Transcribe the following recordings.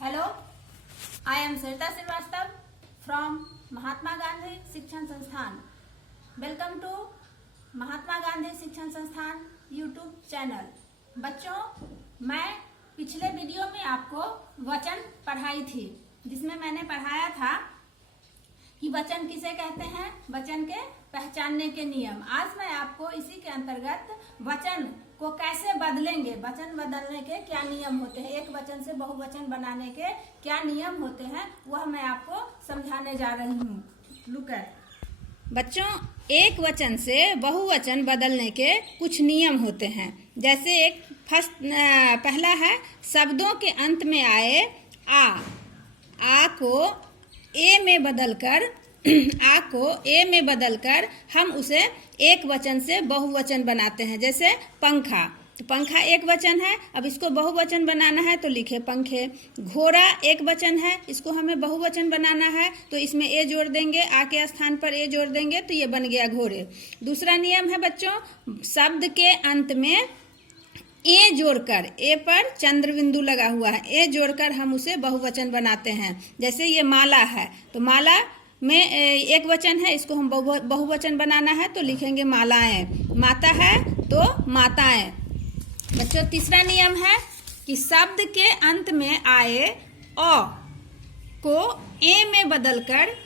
Hello, I am Sarita Srivastava from Mahatma Gandhi शिक्षण संस्थान। Welcome to Mahatma Gandhi शिक्षण संस्थान यूट्यूब चैनल। बच्चों, मैं पिछले वीडियो में आपको वचन पढ़ाई थी, जिसमें मैंने पढ़ाया था कि वचन किसे कहते हैं, वचन के पहचानने के नियम। आज मैं आपको इसी के अंतर्गत वचन को कैसे बदलेंगे, वचन बदलने के क्या नियम होते हैं, एक वचन से बहुवचन बनाने के क्या नियम होते हैं, वह मैं आपको समझाने जा रही हूँ। लुक एट बच्चों, एक वचन से बहुवचन बदलने के कुछ नियम होते हैं। जैसे एक पहला है, शब्दों के अंत में आए आ को ए में बदलकर हम उसे एक वचन से बहुवचन बनाते हैं। जैसे पंखा, तो पंखा एक वचन है, अब इसको बहुवचन बनाना है तो लिखे पंखे। घोड़ा एक वचन है, इसको हमें बहुवचन बनाना है तो इसमें ए जोड़ देंगे, आ के स्थान पर ए जोड़ देंगे तो ये बन गया घोड़े। दूसरा नियम है बच्चों, शब्द के अंत में ए जोड़कर, ए पर चंद्र बिंदु लगा हुआ है, ए जोड़कर हम उसे बहुवचन बनाते हैं। जैसे ये माला है, तो माला में एक वचन है, इसको हम बहुवचन बनाना है तो लिखेंगे मालाएं। माता है तो माताएं। बच्चों, तीसरा नियम है कि शब्द के अंत में आए अ को ए में बदलकर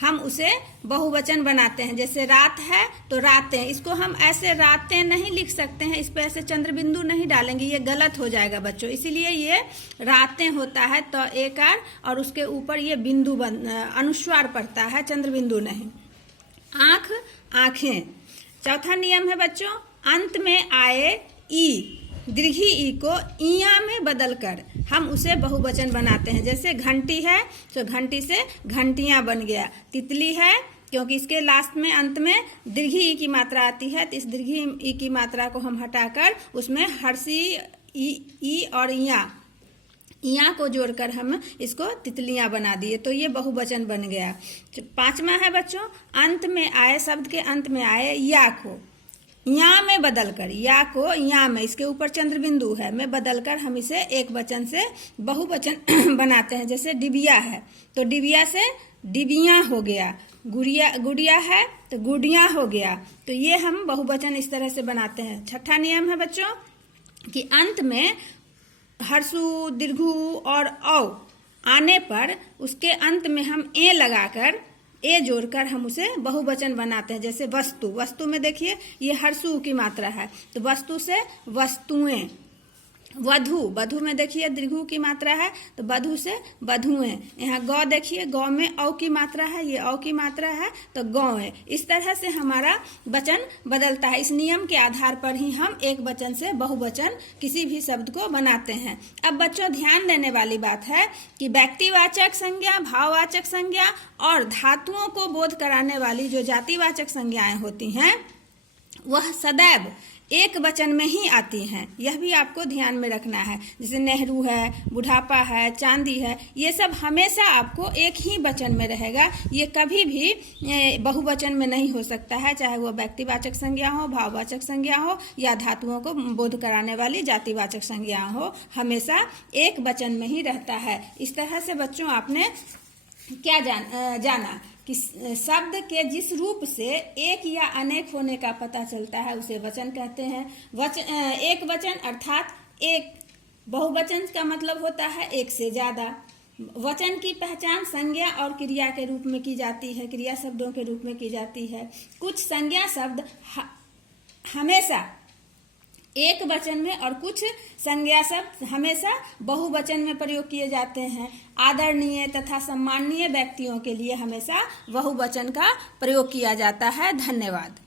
हम उसे बहुवचन बनाते हैं। जैसे रात है तो रातें, इसको हम ऐसे रातें नहीं लिख सकते हैं, इस पे ऐसे चंद्र बिंदु नहीं डालेंगे, ये गलत हो जाएगा बच्चों। इसीलिए ये रातें होता है तो एकार और उसके ऊपर ये बिंदु अनुस्वार पड़ता है, चंद्र बिंदु नहीं। आंख आंखें। चौथा नियम है बच्चों, अंत में आए ई, दीर्घी ई को इया में बदलकर हम उसे बहुवचन बनाते हैं। जैसे घंटी है तो घंटी से घंटियां बन गया। तितली है, क्योंकि इसके लास्ट में अंत में दीर्घी ई की मात्रा आती है, तो इस दीर्घी ई की मात्रा को हम हटाकर उसमें हर्षी ई और इया को जोड़कर हम इसको तितलियां बना दिए, तो ये बहुवचन बन गया। पांचवा है बच्चों, अंत में आए, शब्द के अंत में आए या को या में बदलकर, या को या में, इसके ऊपर चंद्र बिंदु है, में बदलकर हम इसे एक वचन से बहुवचन बनाते हैं। जैसे डिबिया है तो डिबिया से डिबिया हो गया। गुड़िया है तो गुड़िया हो गया, तो ये हम बहुवचन इस तरह से बनाते हैं। छठा नियम है बच्चों कि अंत में हर्षु, दीर्घु और औ आने पर उसके अंत में हम ए लगाकर, ए जोड़कर हम उसे बहुवचन बनाते हैं। जैसे वस्तु, वस्तु में देखिए ये हर्षु की मात्रा है तो वस्तु से वस्तुएं। वधु, वधु में देखिए दीर्घु की मात्रा है तो वधु से वधुएं। यहाँ गौ देखिए, गौ में औ की मात्रा है, ये औ की मात्रा है तो गौएं। इस तरह से हमारा वचन बदलता है। इस नियम के आधार पर ही हम एक वचन से बहुवचन किसी भी शब्द को बनाते हैं। अब बच्चों, ध्यान देने वाली बात है कि व्यक्तिवाचक संज्ञा, भाववाचक संज्ञा और धातुओं को बोध कराने वाली जो जातिवाचक संज्ञाएं होती हैं वह सदैव एक वचन में ही आती हैं। यह भी आपको ध्यान में रखना है। जैसे नेहरू है, बुढ़ापा है, चांदी है, ये सब हमेशा आपको एक ही वचन में रहेगा, ये कभी भी बहुवचन में नहीं हो सकता है, चाहे वो व्यक्तिवाचक संज्ञा हो, भाववाचक संज्ञा हो या धातुओं को बोध कराने वाली जातिवाचक संज्ञा हो, हमेशा एक वचन में ही रहता है। इस तरह से बच्चों आपने क्या जाना कि शब्द के जिस रूप से एक या अनेक होने का पता चलता है उसे वचन कहते हैं। एक वचन अर्थात एक, बहुवचन का मतलब होता है एक से ज्यादा। वचन की पहचान संज्ञा और क्रिया के रूप में की जाती है, क्रिया शब्दों के रूप में की जाती है। कुछ संज्ञा शब्द हमेशा एक वचन में और कुछ संज्ञा शब्द हमेशा बहुवचन में प्रयोग किए जाते हैं। आदरणीय तथा सम्माननीय व्यक्तियों के लिए हमेशा बहुवचन का प्रयोग किया जाता है। धन्यवाद।